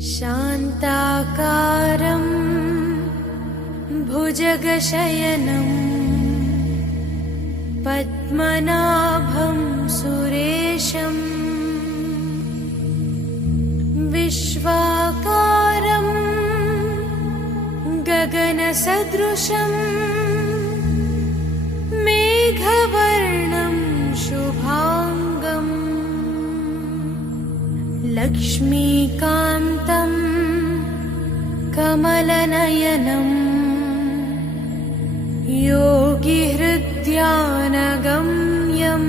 शान्ताकारं भुजगशयनं पद्मनाभं सुरेशं विश्वाकारं गगनसदृशं मेघवर्णं शुभांगं लक्ष्मीकान्तं कमलनयनं योगिहृद्यानगम्यं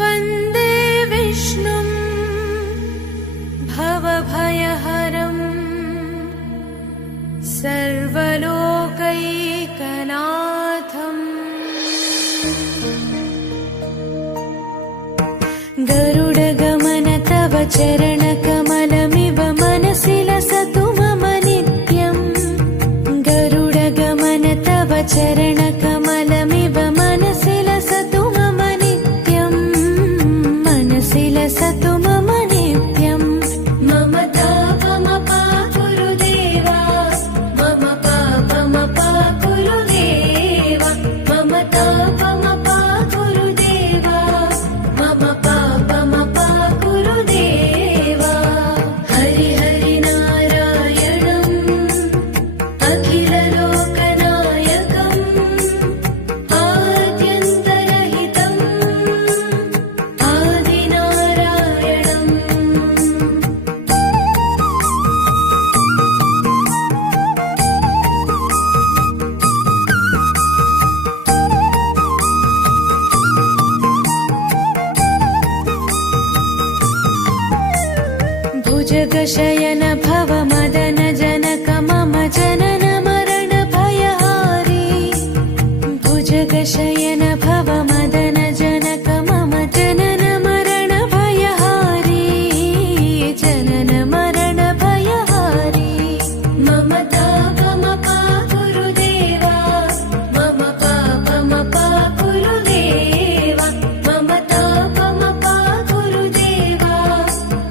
वन्दे विष्णुं भवभयहरं सर्वलोकैकनाथम्। गरुडगमन तव चरणकमलमिव मनसि लसतु मम नित्यम्। गरुडगमन तव चरणकमलमिव मनसि लसतु मम नित्यम्। मनसि लसतु मम नित्यम्। मम तापमपाकुरु देवा, मम पापमपाकुरु देवा, मम तापमपाकुरु देवा, मम पापमपाकुरु देवा। हरि हरि नारायणम् अखिललोकनायकम् आद्यन्तरहितम् आदिनारायणम्। भुजगशयन भव मदन जनक मम जनन मरण भयहारी। भुजगशयन भव मदन जनक मम जनन मरण भयहारी। जनन मरण भयहारी। मम तापमपाकुरु देवा, मम पापमपाकुरु देवा, मम तापमपाकुरु देवा,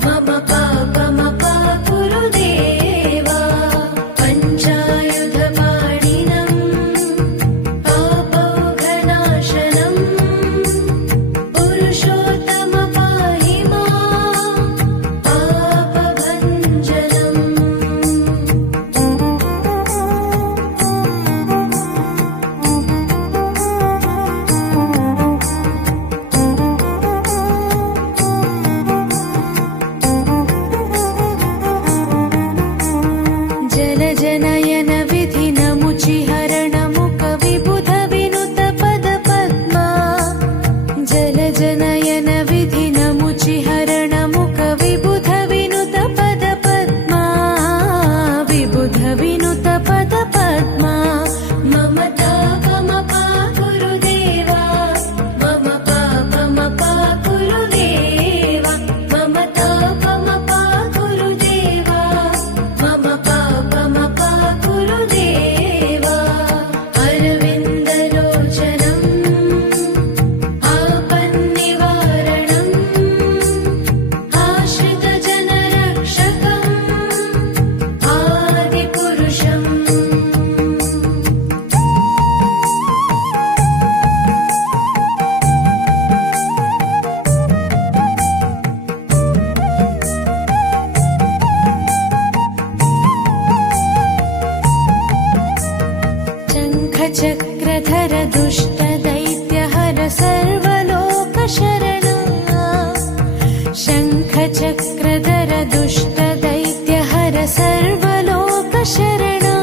मम पापमपाकुरु देवा। पञ्चायुधपाणिनम् पापौघनाशनम् पुरुषोत्तम पाहि माम् पापभञ्जनम्। जलजनयन विधिनमुचिहरणमुख विबुध विनुत पद पद्मा। जलजनयन विधिनमुचिहरणमुख विबुध विनुत पद पद्मा। विबुध विनुत पद पद्मा। मम तापमपाकुरु देवा, मम पापमपाकुरु देवा, मम तापमपाकुरु देवा, मम पापमपाकुरु देवा। अरविन्दलोचनम् आपन्निवारणम् आश्रितजनरक्षकम् आदिपुरुषम्। शङ्खचक्रधर दुष्टदैत्यहर सर्वलोकशरणा। शङ्खचक्रधर दुष्टदैत्यहर सर्वलोकशरणा।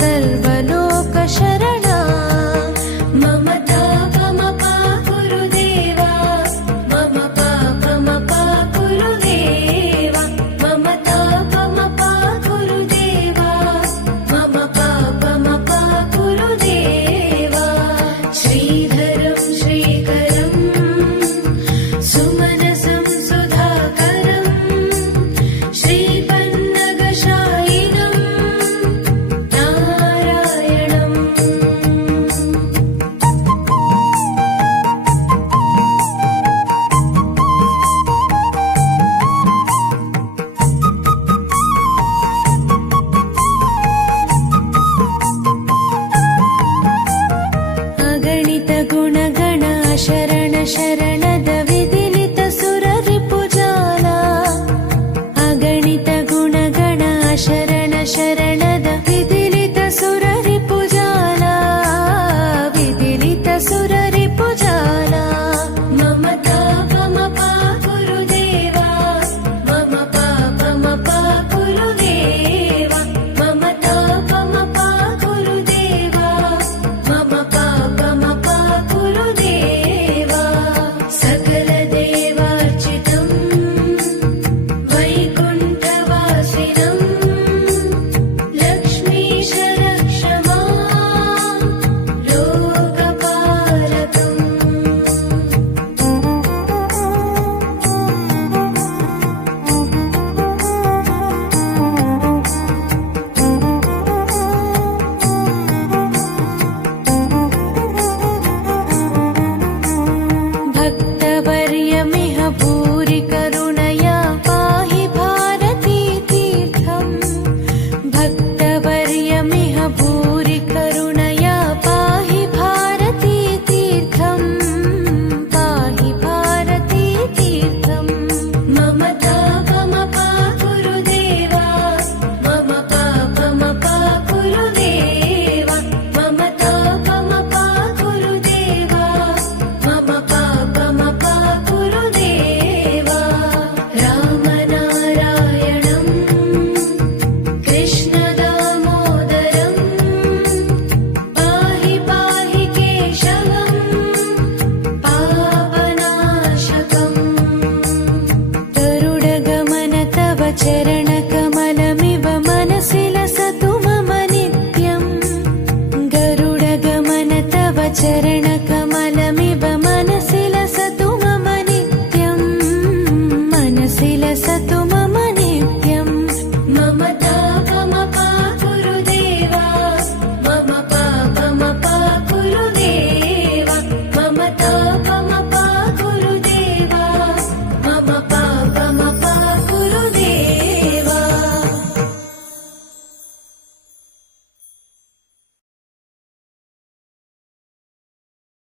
सर्वलोकशरणा। मम तापमपाकुरु देवा, मम पापमपाकुरु देवा, मम तापमपाकुरु देवा, मम पापमपाकुरु देवा। श्रीधरं श्रीकरं सुमनसं सुधाकरम् चरणकमलमिव मनसि लसतु मम नित्यम् गरुडगमन तव चरणकमलमिव